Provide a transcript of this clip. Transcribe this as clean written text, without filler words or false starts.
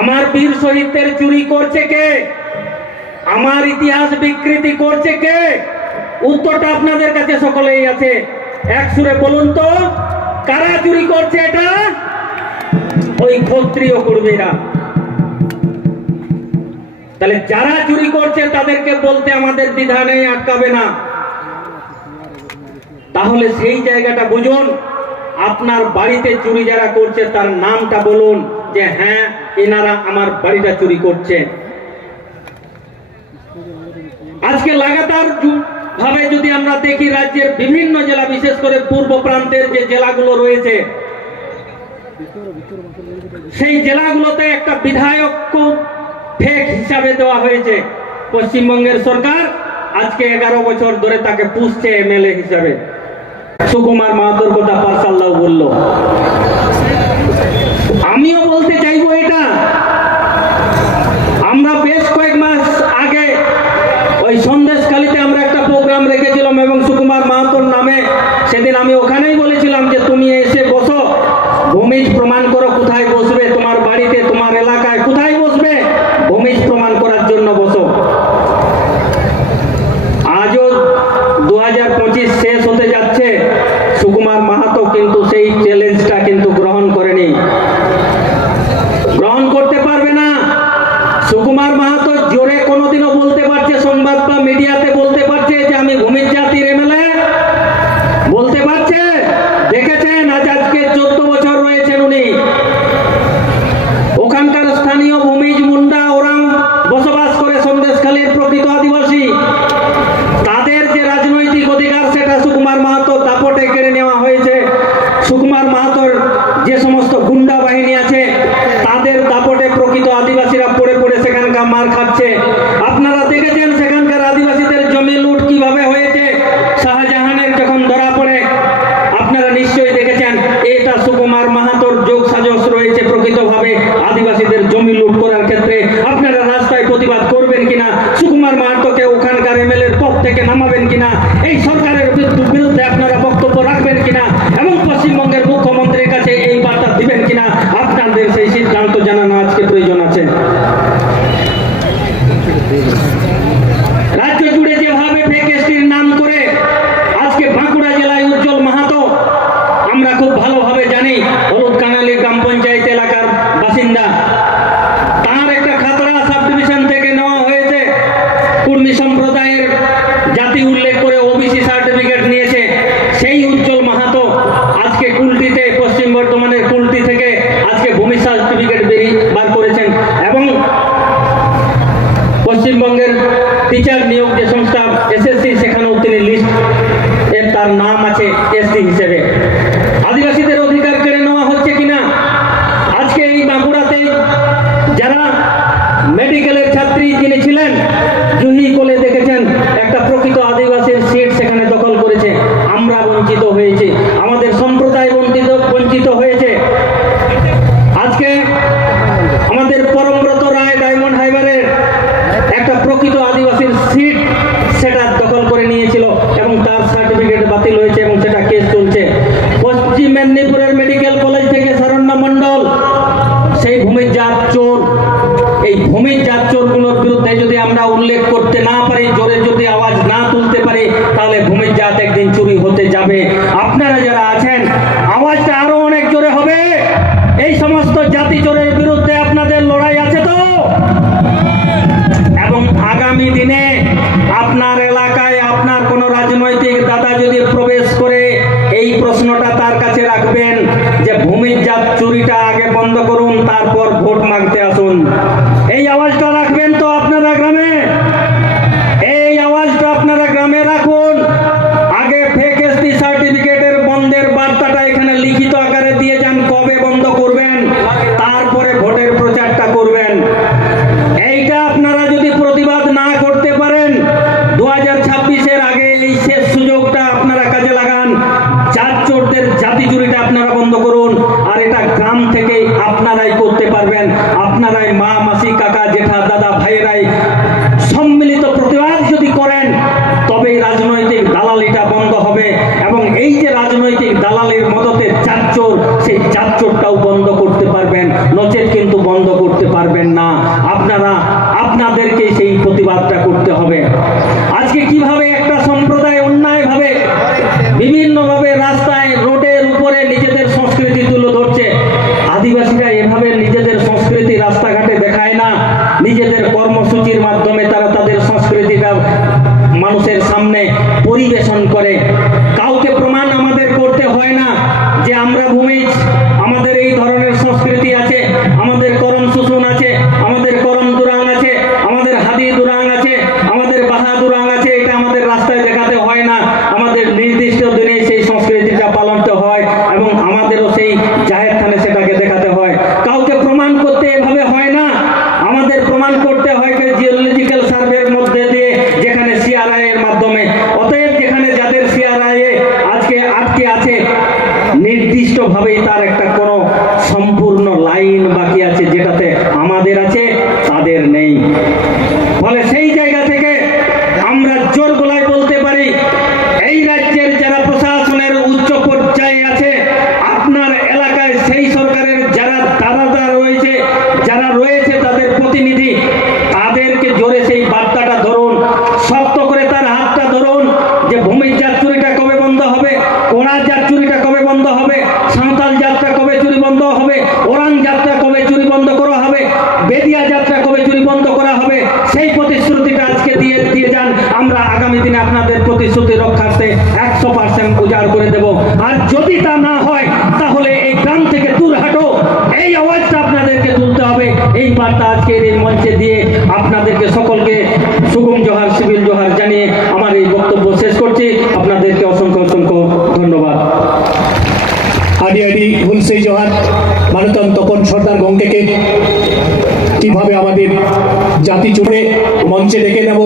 আমার বীর শহীদদের চুরি করছে কে? আমার ইতিহাস বিকৃতি করছে কে? উত্তরটা আপনাদের কাছে সকলেই আছে। এক সুরে বলুন তো, কারা চুরি করছে এটা? ওই ক্ষত্রিয় কর্মীরা। তাহলে যারা চুরি করছে তাদেরকে বলতে আমাদের দ্বিধা নেই, আটকাবে না। তাহলে সেই জায়গাটা বুঝুন। আপনার বাড়িতে চুরি যারা করছে তার নামটা বলুন যে হ্যাঁ এনারা আমার বাড়িটা চুরি করছে। আজকে লাগাতার ভাবে যদি আমরা দেখি রাজ্যের বিভিন্ন জেলা, বিশেষ করে পূর্ব প্রান্তের যে জেলাগুলো রয়েছে, সেই জেলাগুলোতে একটা বিধায়ক ফেক হিসাবে দেওয়া হয়েছে। পশ্চিমবঙ্গের সরকার আজকে 11 বছর ধরে তাকে পুষছে এমএলএ হিসাবে। সুকুমার মাহাতোর কথা পারসাল্লাহ বলল। আমিও বলতে চাইবো এটা। আমরা বেশ কয়েক মাস আগে ওই সন্দেশখালীতে আমরা একটা প্রোগ্রাম রেখেছিলাম এবং সুকুমার মাহাতোর নামে সেদিন আমি ওখানেই বলেছিলাম যে তুমি এসে বসো, ভূমিজ প্রমাণ করো কোথায় বসবে, তোমার বাড়িতে তোমার এলাকায় কোথায় বসবে, ভূমিজ প্রমাণ করার জন্য বসো। আজও 2025 শেষ হতে যাচ্ছে, সুকুমার মাহাতো কিন্তু সেই চ্যালেঞ্জটা কিন্তু গ্রহণ করেনি, গ্রহণ করতে পারবে না। সুকুমার মাহাতো জোরে কোনোদিনও বলতে পারছে, সংবাদ বা মিডিয়াতে বলতে পারছে যে আমি ভূমিজ জাতির এমএলএ, বলতে পারছে? দেখেছেন আজকে 14 বছর রয়েছেন উনি। ওখানকার স্থানীয় ভূমিজ, মুন্ডা, ওরাং বসবাস করে সন্দেশখালীর প্রকৃত আদিবাসী। তাদের যে রাজনৈতিক অধিকার সেটা সুকুমার মাহাতো দাপটে কেড়ে নেওয়া হয়েছে। সুকুমার মাহাতোর যে সমস্ত গুন্ডা বাহিনী আছে তাদের দাপটে প্রকৃত আদিবাসীরা পড়ে পড়ে সেখানকার মার খাচ্ছে। আপনারা দেখেছেন সেখানকার আদিবাসীদের জমি লুট কিভাবে হয়েছে শাহজাহানের যখন ধরা পড়ে। আপনারা নিশ্চয়ই দেখেছেন। এটা সুকুমার মাহাতোর যোগ সাজস রয়েছে প্রকৃতভাবে আদিবাসীদের জমি লুট করার ক্ষেত্রে। আপনারা রাস্তায় প্রতিবাদ করবেন কিনা? সুকুমার মাহাতোকে ওখানকার এমএলএ পদ থেকে নামাবেন কিনা? এই সরকারের বিরুদ্ধে আপনারা বক্তব্য রাখবেন কিনা? এবং পশ্চিমবঙ্গের মুখ্যমন্ত্রীর কাছে এই বার্তা দিবেন কিনা? আপনাদের সেই সিদ্ধান্ত জানানো আজকে প্রয়োজন আছে। রাজ্য জুড়ে যেভাবে ফেক এসটির নাম করে আজকে বাঁকুড়া জেলায় উজ্জ্বল মাহাতো, আমরা খুব ভালোভাবে জানি, হলুদ কানালি গ্রাম পঞ্চায়েত এলাকার বাসিন্দা। তার একটা খাতড়া সাব ডিভিশন থেকে নেওয়া হয়েছে, কুর্মী সম্প্রদায়ের জাতি উল্লেখ করে ওবিসি সার্টিফিকেট নিয়েছে। সেই উজ্জ্বল মাহাতো আজকে কুলটিতে, পশ্চিম বর্ধমানের কুলটি থেকে আজকে ভূমি সার্টিফিকেট বার করেছেন এবং পশ্চিমবঙ্গের টিচার নিয়োগ যে সংস্থা এসএসসি, সেখানেও তিনি লিস্ট এর তার নাম আছে এসটি হিসেবে। আদিবাসীদের অধিকার কেড়ে নেওয়া হচ্ছে কিনা? আজকে এই বাঁকুড়াতে যারা মেডিকেলের ছাত্রী যিনি ছিলেন জুহি কোলে, দেখেছেন একটা প্রকৃত আদিবাসীর সিট সেখানে দখল করেছে। আমরা বঞ্চিত হয়েছে, আমাদের সম্প্রদায় বঞ্চিত হয়েছে। আজকে আমাদের পরমব্রত রায় ডায়মন্ড হারবারের একটা প্রকৃত আদিবাসীর সিট সেটা দখল করে নিয়েছিল এবং তার সার্টিফিকেট বাতিল হয়েছে এবং সেটা কেস চলছে। পশ্চিম মেদিনীপুরের মেডিকেল কলেজ থেকে শরণ্য মণ্ডল, সেই ভূমির জাত চোর। এই ভূমির জাত চোরগুলোর বিরুদ্ধে যদি আমরা উল্লেখ করতে না পারি, জোরে যদি আওয়াজ না তুলতে পারি, তাহলে ভূমির জাত একদিন চুরি হতে যাবে। আপনারা যারা আছেন আওয়াজটা আরো অনেক জোরে হবে। এই সমস্ত জাতি চোরের বিরুদ্ধে আপনাদের লড়াই আছে তো? এবং আগামী দিনে আপনার এলাকায় আপনার কোন রাজনৈতিক দাদা যদি প্রবেশ করে, এই প্রশ্নটা তার কাছে রাখবেন যে ভূমির জাত চুরিটা আগে বন্ধ করুন, তারপর ভোট মাগতে আসুন। এই আওয়াজটা রাখবেন তো আপনারা গ্রামে? এই আওয়াজটা আপনারা গ্রামে রাখুন। আগে ফেক এসটি সার্টিফিকেটের বন্ধের বার্তাটা এখানে লিখিত আকারে দিয়ে যান, কবে বন্ধ করবেন, তারপরে ভোটের প্রচারটা করবেন। এইটা আপনারা যদি প্রতিবাদ না করতে পারেন, 2026-এর আগে এই শেষ সুযোগটা আপনারা কাজে লাগান। জাত চোরদের জাতি চুরিটা আপনারা বন্ধ করুন। আর এটা গ্রাম থেকেই আপনারাই করতে পারবেন। আপনারাই মা, মাসি, কাকা, জেঠা, দাদা, ভাইয়েরাই সম্মিলিত প্রতিবাদ যদি করেন, তবেই রাজনৈতিক দালালিটা বন্ধ হবে এবং এই যে রাজনৈতিক দালালির মদতে জাত চোর, সেই জাত চোরটাও বন্ধ করতে পারবেন, নচেত কিন্তু বন্ধ করতে আছে, যেটাতে আমাদের আছে তাদের নেই। ফলে সেই জায়গা থেকে আমরা জোর গলায় বলতে পারি, এই রাজ্যের যারা প্রশাসনের উচ্চ পর্যায়ে আছে, আপনার এলাকায় সেই সরকারের যারা দাদারা রয়েছে, যারা রয়েছে তাদের প্রতিনিধি, তাদেরকে জোরে সেই বার্তাটা ধরুন, শক্ত করে তার হাতটা ধরুন যে ভূমির জাত চুরিটা কবে বন্ধ হবে, কোড়া জাত চুরিটা কবে বন্ধ হবে, সাঁওতাল যাত্রা কবে চুরি বন্ধ হবে, ওরাং যাত্রা কবে চুরি বন্ধ করা হবে, বেদিয়া যাত্রা কবে চুরি বন্ধ করা হবে, সেই প্রতিশ্রুতিটা আজকে দিয়ে যান। আমরা আগামী দিনে আপনাদের প্রতিশ্রুতি রক্ষার্থে 100% উজাড় করে দেব। আর যদি তা না হয় তাহলে এই গ্রাম থেকে দূর হাঁটো, এই আওয়াজটা আপনাদেরকে তুলতে হবে। এই বার্তা আজকের এই মঞ্চে দিয়ে আপনাদেরকে সকলকে সুগম জোহার, সিভিল জোহার জানিয়ে আমার এই বক্তব্য শেষ করছি। আপনাদেরকে অসংখ্য অসংখ্য ধন্যবাদ। আডি আডি হুলসে জোহার মানতন তপন সর্দার গঙ্গেকে কিভাবে আমাদের জাতি চুড়ে মঞ্চে ডেকে নেব